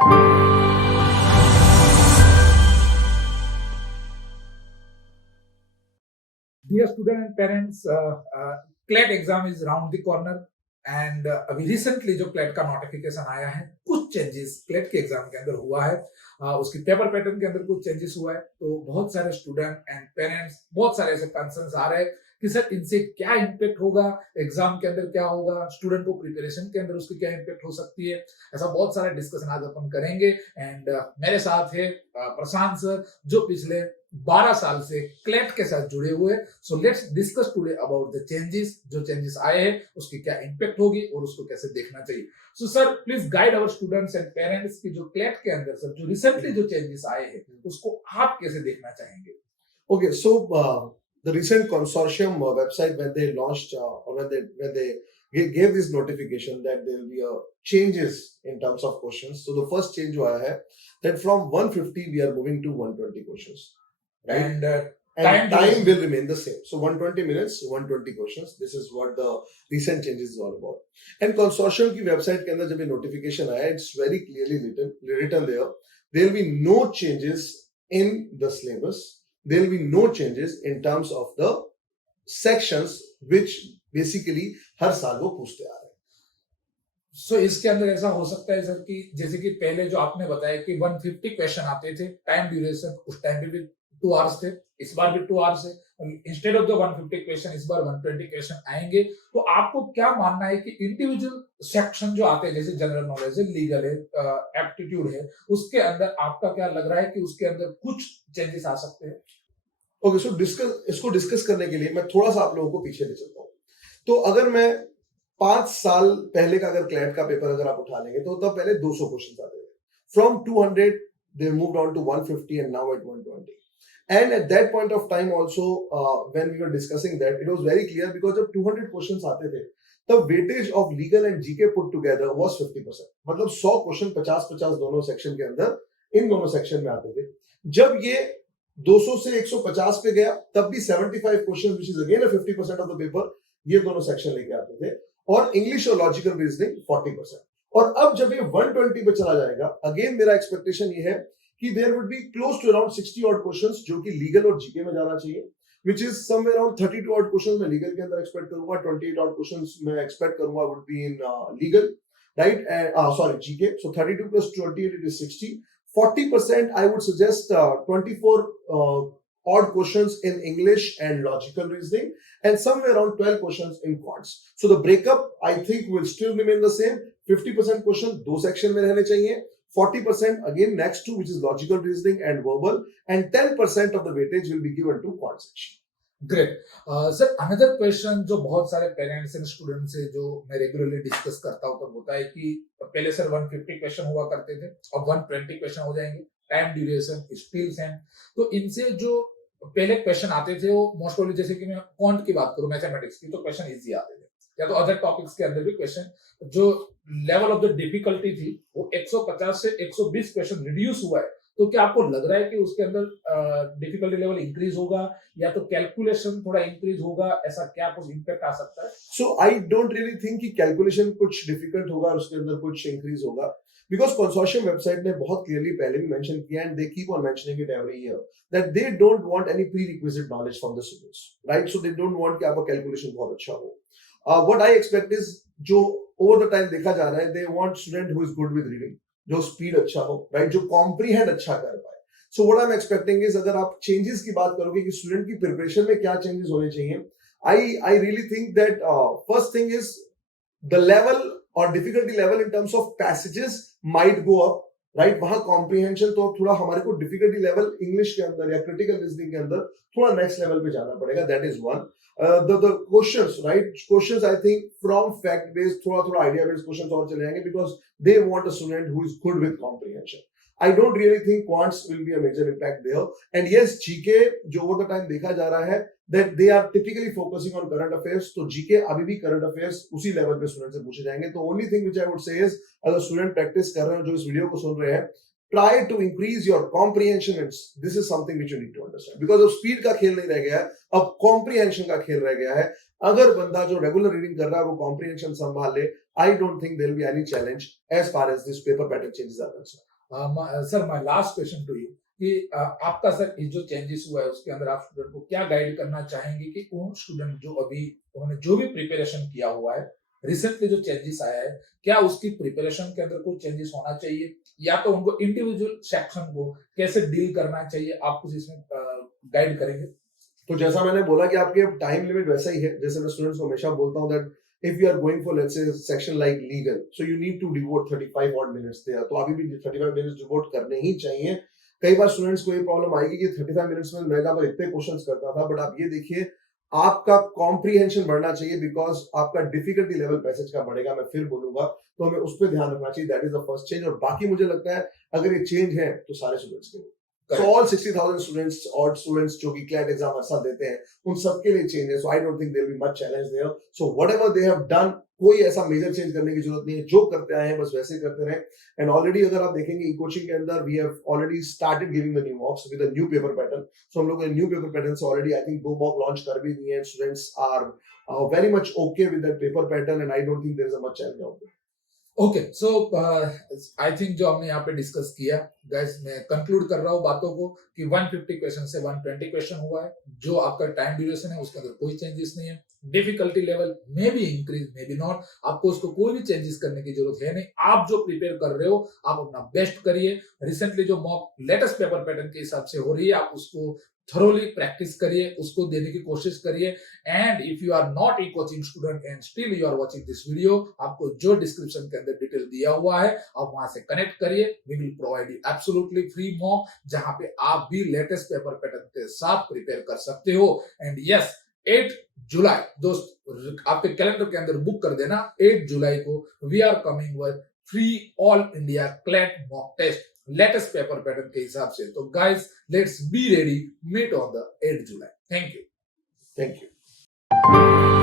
Dear student and parents, CLAT exam is round the corner and अभी recently जो CLAT का notification आया है, कुछ चेंजेस क्लेट के एग्जाम के अंदर हुआ है। उसकी पेपर पैटर्न के अंदर कुछ चेंजेस हुआ है, तो बहुत सारे स्टूडेंट एंड पेरेंट्स बहुत सारे ऐसे कंसर्न्स आ रहे हैं कि सर इनसे क्या इम्पेक्ट होगा, एग्जाम के अंदर क्या होगा, स्टूडेंट को प्रिपरेशन के अंदर उसकी क्या इम्पेक्ट हो सकती है। ऐसा बहुत सारा डिस्कशन आज अपन करेंगे एंड मेरे साथ है प्रशांत सर, जो पिछले 12 साल से क्लेट के साथ जुड़े हुए। So let's discuss today about the changes, जो चेंजेस आए हैं उसकी क्या इम्पेक्ट होगी और उसको कैसे देखना चाहिए। So sir please guide our students and parents की जो क्लेट के अंदर सर जो रिसेंटली जो चेंजेस आए हैं उसको आप कैसे देखना चाहेंगे। Okay, so the recent consortium website, when they launched or when they gave this notification that there will be changes in terms of questions. So the first change जो आया है that from 150 we are moving to 120 questions, right? And time will remain the same. So 120 minutes, 120 questions. This is what the recent changes is all about. And consortium की website के अंदर जब ये notification आया, it's very clearly written there. There will be no changes in the syllabus. There will be no changes in terms of the sections which basically हर साल वो पूछते आ रहे हैं। सो इसके अंदर ऐसा हो सकता है सर कि जैसे कि पहले जो आपने बताया कि 150 क्वेश्चन आते थे, टाइम ड्यूरेशन उस टाइम पे भी 2 आवर्स थे, इस बार भी 2 आवर्स है, इंस्टेड ऑफ द 150 क्वेश्चन इस बार 120 क्वेश्चन आएंगे। तो आपको क्या मानना है कि इंडिविजुअल सेक्शन जो आते हैं जैसे जनरल नॉलेज है, लीगल है, एप्टीट्यूड है, उसके अंदर आपका क्या लग रहा है कि उसके अंदर कुछ चेंजेस आ सकते हैं? ओके, सो इसको डिस्कस करने के लिए मैं थोड़ा सा आप लोगों को पीछे ले चलता हूँ। तो अगर मैं 5 साल पहले का अगर क्लैट का पेपर अगर आप उठा लेंगे तो तब पहले 200 क्वेश्चन आते थे। From 200 they moved on to 150 and now at 120. And at that point of time also, when we were discussing that, it was very clear because जब 200 questions आते थे तब weightage of legal and GK put together was 50%. मतलब 100 question 50-50 दोनों section के अंदर इन दोनों section में आते थे। जब ये 200 से 150 पे गया तब भी 75 question which is again a 50% of the paper ये दोनों सेक्शन लेके आते थे, और इंग्लिश और लॉजिकल रीजनिंग 40%। और अब जब ये 120 पे चला जाएगा, अगेन मेरा एक्सपेक्टेशन ये है कि there would be close to around 60 odd questions जो कि लीगल और जीके में जाना चाहिए, which is somewhere around 32 odd questions मैं लीगल के अंदर एक्सपेक्ट करूंगा, 28 ऑड क्वेश्चंस मैं एक्सपेक्ट करूंगा would be in legal, right, sorry GK. So 32 plus 28 it is 60. 40% I would suggest 24 odd questions in English and logical reasoning, and somewhere around 12 questions in quants. So the breakup I think will still remain the same. 50% question दो section में रहने चाहिए, 40% again next to which is logical reasoning and verbal, and 10% of the weightage will be given to quant section. Great sir, another question जो बहुत सारे parents and students से जो मैं रेगुलरली डिस्कस करता हूँ तब होता है कि पहले सर 150 क्वेश्चन हुआ करते थे, अब 120 क्वेश्चन हो जाएंगे, टाइम ड्यूरेशन स्टिल सेम। तो इनसे जो पहले क्वेश्चन आते थे वो मोस्ट प्रोबेबली, जैसे कि मैं क्वांट की बात करूं, मैथमेटिक्स की, तो क्वेश्चन इजी आते थे, या तो अदर टॉपिक्स के अंदर भी क्वेश्चन जो लेवल ऑफ द डिफिकल्टी थी वो 150 से 120 क्वेश्चन रिड्यूस हुआ है। तो क्या आपको लग रहा है कि उसके अंदर डिफिकल्टी लेवल इंक्रीज होगा या तो कैलकुलेशन थोड़ा इंक्रीज होगा, ऐसा क्या कुछ इंपैक्ट आ सकता है? सो आई डोंट रियली थिंक कि कैलकुलेशन कुछ डिफिकल्ट होगा और उसके अंदर कुछ इंक्रीज होगा, बिकॉज कंसोर्शियम वेबसाइट ने बहुत क्लियरली पहले भी मेंशन किया and they keep on mentioning it every year that they don't want any pre requisite knowledge from the students, right. So they don't want कि आपका कैलकुलेशन बहुत अच्छा हो। व्हाट आई एक्सपेक्ट इज, जो over the time देखा जा रहा है, they want student who is good with reading, जो स्पीड अच्छा हो, राइट, जो कॉम्प्रीहेंड अच्छा कर पाए। So what I am expecting is, अगर आप चेंजेस की बात करोगे कि स्टूडेंट की प्रिपरेशन में क्या चेंजेस होने चाहिए, I really think that first thing is the level or difficulty level in terms of passages might go up, right? वहां comprehension तो थोड़ा हमारे को difficulty level इंग्लिश के अंदर या critical reasoning के अंदर थोड़ा next level पे जाना पड़ेगा, that is one. The questions, right? Questions I think from fact based थोड़ा idea based questions और चले जाएंगे because they want a student who is good with comprehension. I don't really think quants will be a major impact there. And yes, GK जो over the time देखा जा रहा है that they are typically focusing on current affairs, तो GK अभी भी current affairs उसी level पे स्टूडेंट से पूछे जाएंगे। तो only thing which I would say is, अगर स्टूडेंट प्रैक्टिस कर रहे हैं जो इस वीडियो को सुन रहे हैं, try to increase your comprehension, and this is something which you need to understand, because अब speed का खेल नहीं रह गया है, अब comprehension का खेल रह गया है. अगर बंदा जो regular reading कर रहा है वो comprehension संभाल ले, I don't think there will be any challenge as far as this paper pattern changes are concerned. Sir my last question to you कि आपका सर ये जो चेंजेस हुआ है उसके अंदर आप स्टूडेंट को क्या गाइड करना चाहेंगे कि उन स्टूडेंट जो अभी उन्होंने जो भी प्रिपरेशन किया हुआ है, रिसेंटली जो चेंजेस आया है, क्या उसकी प्रिपरेशन के अंदर कुछ चेंजेस होना चाहिए या तो उनको इंडिविजुअल सेक्शन को कैसे डील करना चाहिए, आप कुछ इसमें गाइड करेंगे? तो जैसा मैंने बोला कि आपके टाइम लिमिट वैसा ही है, जैसे मैं स्टूडेंट्स को हमेशा बोलता हूँ that if you are going for let's say section like legal, so you need to devote 35 odd minutes there, तो अभी भी 35 minutes devote करने ही चाहिए. कई बार स्टूडेंट्स को ये प्रॉब्लम आएगी कि 35 मिनट्स में मैं तो इतने क्वेश्चंस करता था, बट आप ये देखिए आपका कॉम्प्रिहेंशन बढ़ना चाहिए, बिकॉज आपका डिफिकल्टी लेवल पैसेज का बढ़ेगा. मैं फिर बोलूंगा, तो हमें उस पर ध्यान रखना चाहिए. That is the first change. और बाकी मुझे लगता है अगर ये चेंज है तो सारे स्टूडेंट्स के लिए, so all 60,000 students और students जो कि CLAT एग्जाम हर साल देते हैं उन सबके लिए चेंज है. so I don't think there will be much challenge there. so whatever they have done, कोई ऐसा मेजर चेंज करने की जरूरत नहीं है. जो करते आए हैं बस वैसे ही करते रहे. एंड ऑलरेडी अगर आप देखेंगे ई कोचिंग के अंदर we have already started giving the new mocks with a new paper pattern. So हम लोग न्यू पेपर पैटर्न से already I think 2 mock launch कर भी दिए हैं. Students are very much okay with that paper pattern and I don't think there is a much challenge out there. Okay, so I think जो हमने यहाँ पे discuss किया गाइस, मैं कंक्लूड कर रहा हूँ बातों को कि 150 क्वेश्चन से 120 क्वेश्चन हुआ है. जो आपका टाइम ड्यूरेशन है उसके अंदर कोई चेंजेस नहीं है. Difficulty level may be increase may be not, आपको उसको कोई भी चेंजेस करने की जरूरत है नहीं. आप जो प्रिपेयर कर रहे हो आप अपना बेस्ट करिए. रिसेंटली जो मॉक लेटेस्ट पेपर पैटर्न के हिसाब से हो रही है आप उसको थरोली प्रैक्टिस करिए, उसको देने की कोशिश करिए. And if you are not E coaching student and still you are watching this video, आपको जो डिस्क्रिप्शन के अंदर डिटेल दिया हुआ है आप वहां से कनेक्ट करिए. We will provide you absolutely free mock जहां पे आप भी लेटेस्ट पेपर पैटर्न के साथ प्रिपेयर कर सकते हो. एंड यस, 8 जुलाई दोस्त आपके कैलेंडर के अंदर बुक कर देना. 8 जुलाई को we are coming with free all India CLAT mock test latest paper pattern के हिसाब से. तो guys, let's be ready, meet on the 8 July. Thank you.